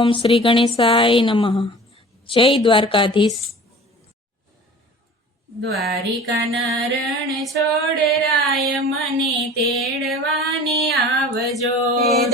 ઓમ શ્રી ગણેશાય નમઃ. જય દ્વારકાધીશ. દ્વારિકાના રણ છોડરાય મને તેડવાને આવજો.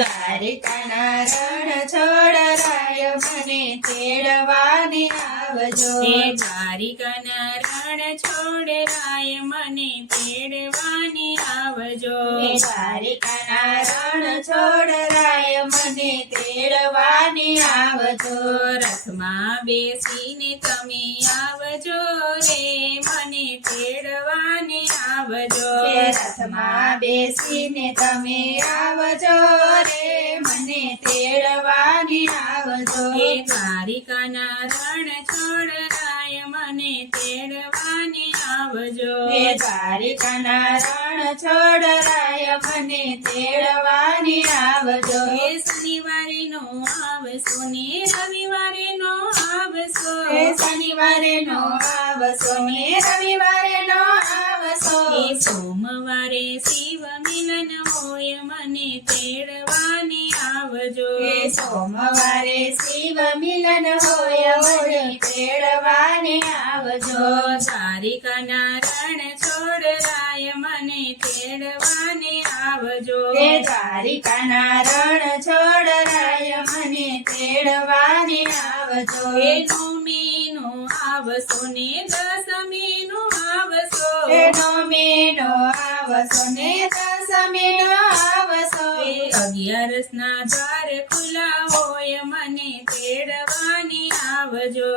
દ્વારિકાના રણ છોડરાય મને તેડવાને આવજો. દ્વારિકાના રણ છોડરાય મને તેડવાને આવજો. દ્વારિકાના રણ છોડરાય મને તેડવાને આવજો. રથમાં બેસીને તમે આવજો રે મને તેડવાને આવજો. રથમાં બેસીને તમે આવજો રે મને તેડવાને આવજો. દ્વારિકાના રણ છોડરાય મને તેડવાને આવજો. દ્વારિકાના રણ છોડરાય મને તેડવાને આવજો. શનિવારે નો આવશો ને રવિવારે નો આવશો. શનિવારે નો આવશો ને રવિવારે નો આવશો. સોમવારે શિવ મિલન હોય મને તેડવાને આવજો. સોમવારે શિવ મિલન હોય મને તેડવાને આવજો. દ્વારિકાના રણ છોડરાય મને તેડવાને આવજો. દ્વારિકાના રણ છોડરાય મને તેડવાને આવજો. નવમી નો આવશો ને દસમી નો આવશો. નવમી નો આવશો ને દસમી નો આવશો. 11 ના દ્વાર ખુલ્લા હોય મને તેડવાને આવજો.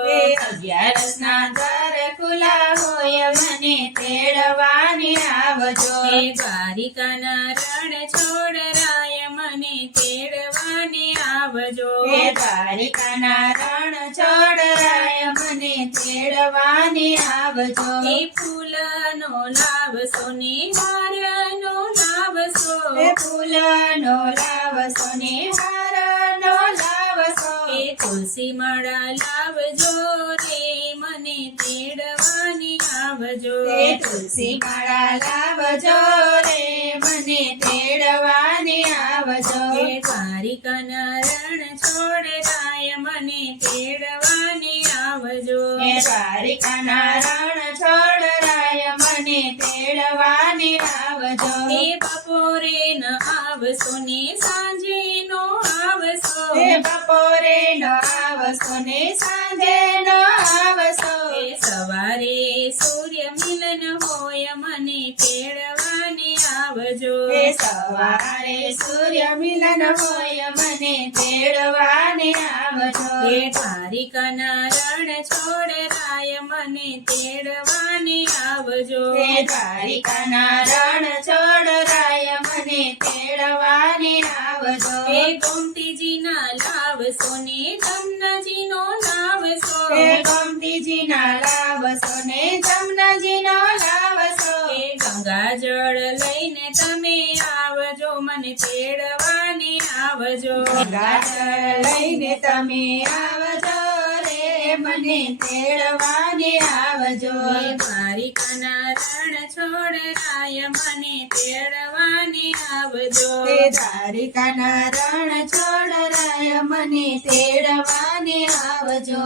11 ના દ્વાર ખુલ્લા હોય મને તેડવાને આવજો. દ્વારિકાના રણ છોડરાય મને તેડવાને આવજો. દ્વારિકાના રણ છોડરાય મને તેડવાને આવજો. ફૂલનો લાવશો ને હારનો લાવશો. ફૂલનો લાવશો ને હારનો લાવશો. તુલસી માળા લાવજો રે મને તેડવાને આવજો. તુલસી માળા લાવજો રે મને તેડવાને આવજો. દ્વારિકાના રણ છોડરાય મને તેડવાને આવજો. દ્વારિકાના રણ છોડરાય મને તેડવાને આવજો. બપોરે ન આવશો ને સાંજે નો આવશો. બપોરે નો આવશો ને સાંજે નો આવશો. સવારે સૂર્ય મિલન હોય મને તેડવાને આવજો. સવારે સૂર્ય મિલન હોય મને તેડવાને આવજો. દ્વારિકાના રણ છોડરાય મને તેડવાને આવજો. દ્વારિકાના રણ છોડરાય મને તેડવાને આવજો. ગોમતીજીના લાવશો ને જમનાજીનો લાવશો. ગોમતીજીના લાવશો ને જમનાજીનો લાવશો. ગંગાજળ લઈને તમે આવજો મને તેડવાને આવજો. ગંગાજળ લઈને તમે આવજો રે મને તેડવાને આવજો. દ્વારિકાના રણ છોડરાય મને તેડવાને આવજો. દ્વારિકાના રણ છોડરાય મને તેડવાને આવજો.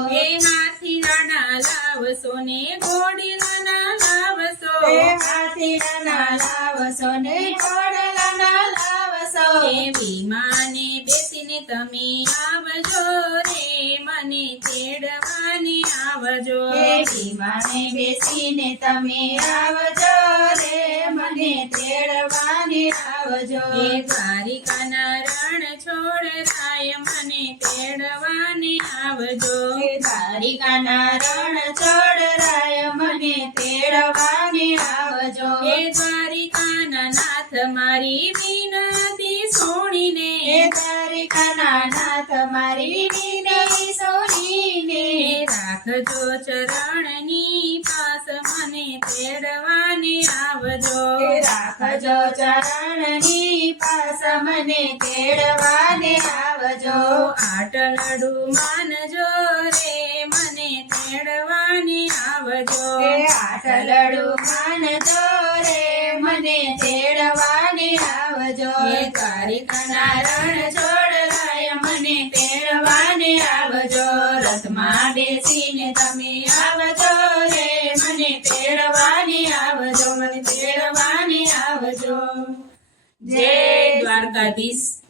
હાથીડાના લાવશો ને ઘોડીલાના લાવશો. હાથીડાના લાવશો ને ઘોડલાના લાવશો. વિમાને બેસીને તમે આવજો રે મને તેડવાને આવજો. વિમાને બેસીને તમે આવજો રે મને તેડવાને આવજો. દ્વારિકાના રણ છોડરાય મને તેડવાને આવજો. દ્વારિકાના રણ છોડરાય મને તેડવાને આવજો. દ્વારિકાના નાથ મારી વિનતી સોણીને. દ્વારિકાના નાથ મારી વિનતી સોણીને. રાખજો ચરણની પાસ મને તેડવાને આવજો. રાખજો ચરણની પાસ મને તેડવાને આવજો. આટલડું માનજો રે મને તેડવાને આવજો. આટલડું માનજો રે મને તેડવાને આવજો. દ્વારિકાના રણ છોડરાય મને તેડવાને આવજો રથમાં બેસીને તમે આવજો રે મને તેડવાને આવજો મને તેડવાને આવજો જય દ્વારકાધીશ.